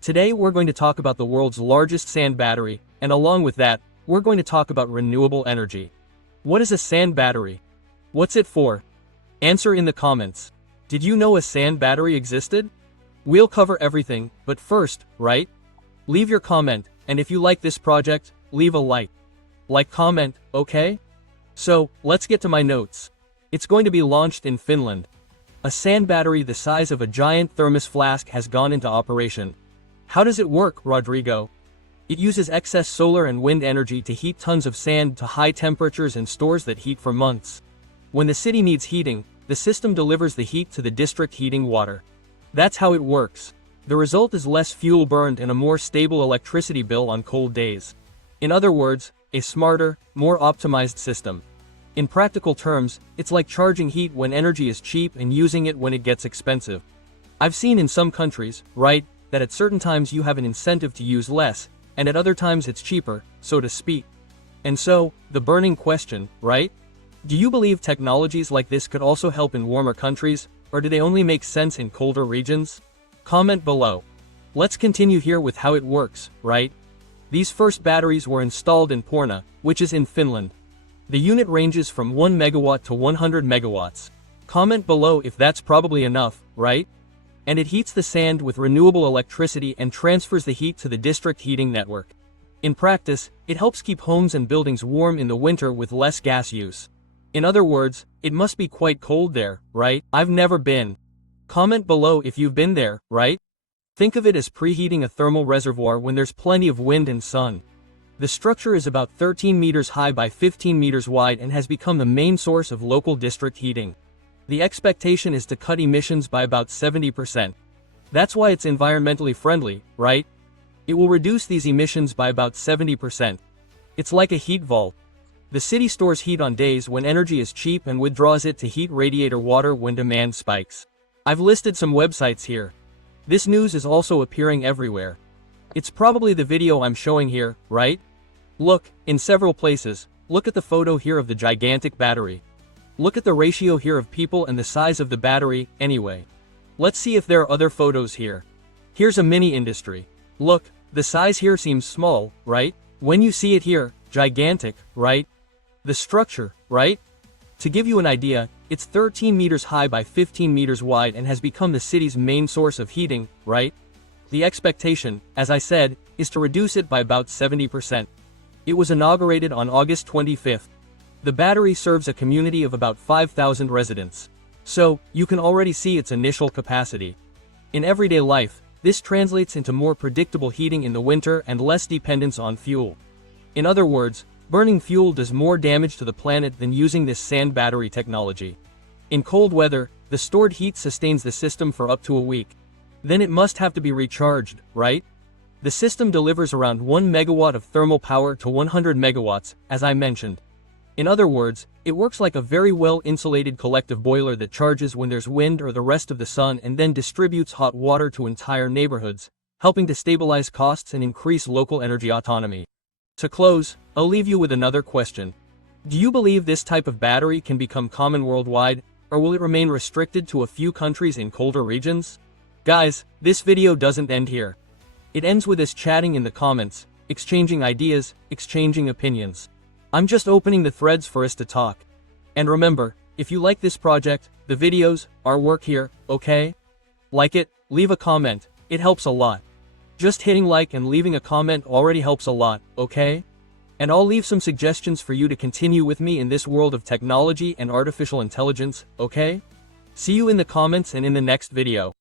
Today we're going to talk about the world's largest sand battery, and along with that, we're going to talk about renewable energy. What is a sand battery? What's it for? Answer in the comments. Did you know a sand battery existed? We'll cover everything, but first, right? Leave your comment, and if you like this project, leave a like. Comment, okay? So, let's get to my notes. It's going to be launched in Finland. A sand battery the size of a giant thermos flask has gone into operation. How does it work, Rodrigo? It uses excess solar and wind energy to heat tons of sand to high temperatures and stores that heat for months. When the city needs heating, the system delivers the heat to the district heating water. That's how it works. The result is less fuel burned and a more stable electricity bill on cold days. In other words, a smarter, more optimized system. In practical terms, it's like charging heat when energy is cheap and using it when it gets expensive. I've seen in some countries, right, that at certain times you have an incentive to use less, and at other times it's cheaper, so to speak. And so, the burning question, right? Do you believe technologies like this could also help in warmer countries, or do they only make sense in colder regions? Comment below. Let's continue here with how it works, right? These first batteries were installed in Porna, which is in Finland. The unit ranges from 1 megawatt to 100 megawatts. Comment below if that's probably enough, right? And it heats the sand with renewable electricity and transfers the heat to the district heating network. In practice, it helps keep homes and buildings warm in the winter with less gas use. In other words, it must be quite cold there, right? I've never been. Comment below if you've been there, right? Think of it as preheating a thermal reservoir when there's plenty of wind and sun. The structure is about 13 meters high by 15 meters wide and has become the main source of local district heating. The expectation is to cut emissions by about 70%. That's why it's environmentally friendly, right? It will reduce these emissions by about 70%. It's like a heat vault. The city stores heat on days when energy is cheap and withdraws it to heat radiator water when demand spikes. I've listed some websites here. This news is also appearing everywhere. It's probably the video I'm showing here, right? Look, in several places. Look at the photo here of the gigantic battery. Look at the ratio here of people and the size of the battery, anyway. Let's see if there are other photos here. Here's a mini industry. Look, the size here seems small, right? When you see it here, gigantic, right? The structure, right? To give you an idea, it's 13 meters high by 15 meters wide and has become the city's main source of heating, right? The expectation, as I said, is to reduce it by about 70%. It was inaugurated on August 25th. The battery serves a community of about 5,000 residents. So, you can already see its initial capacity. In everyday life, this translates into more predictable heating in the winter and less dependence on fuel. In other words, burning fuel does more damage to the planet than using this sand battery technology. In cold weather, the stored heat sustains the system for up to a week. Then it must have to be recharged, right? The system delivers around 1 megawatt of thermal power to 100 megawatts, as I mentioned. In other words, it works like a very well-insulated collective boiler that charges when there's wind or the rest of the sun and then distributes hot water to entire neighborhoods, helping to stabilize costs and increase local energy autonomy. To close, I'll leave you with another question. Do you believe this type of battery can become common worldwide, or will it remain restricted to a few countries in colder regions? Guys, this video doesn't end here. It ends with us chatting in the comments, exchanging ideas, exchanging opinions. I'm just opening the threads for us to talk. And remember, if you like this project, the videos, our work here, okay? Like it, leave a comment, it helps a lot. Just hitting like and leaving a comment already helps a lot, okay? And I'll leave some suggestions for you to continue with me in this world of technology and artificial intelligence, okay? See you in the comments and in the next video.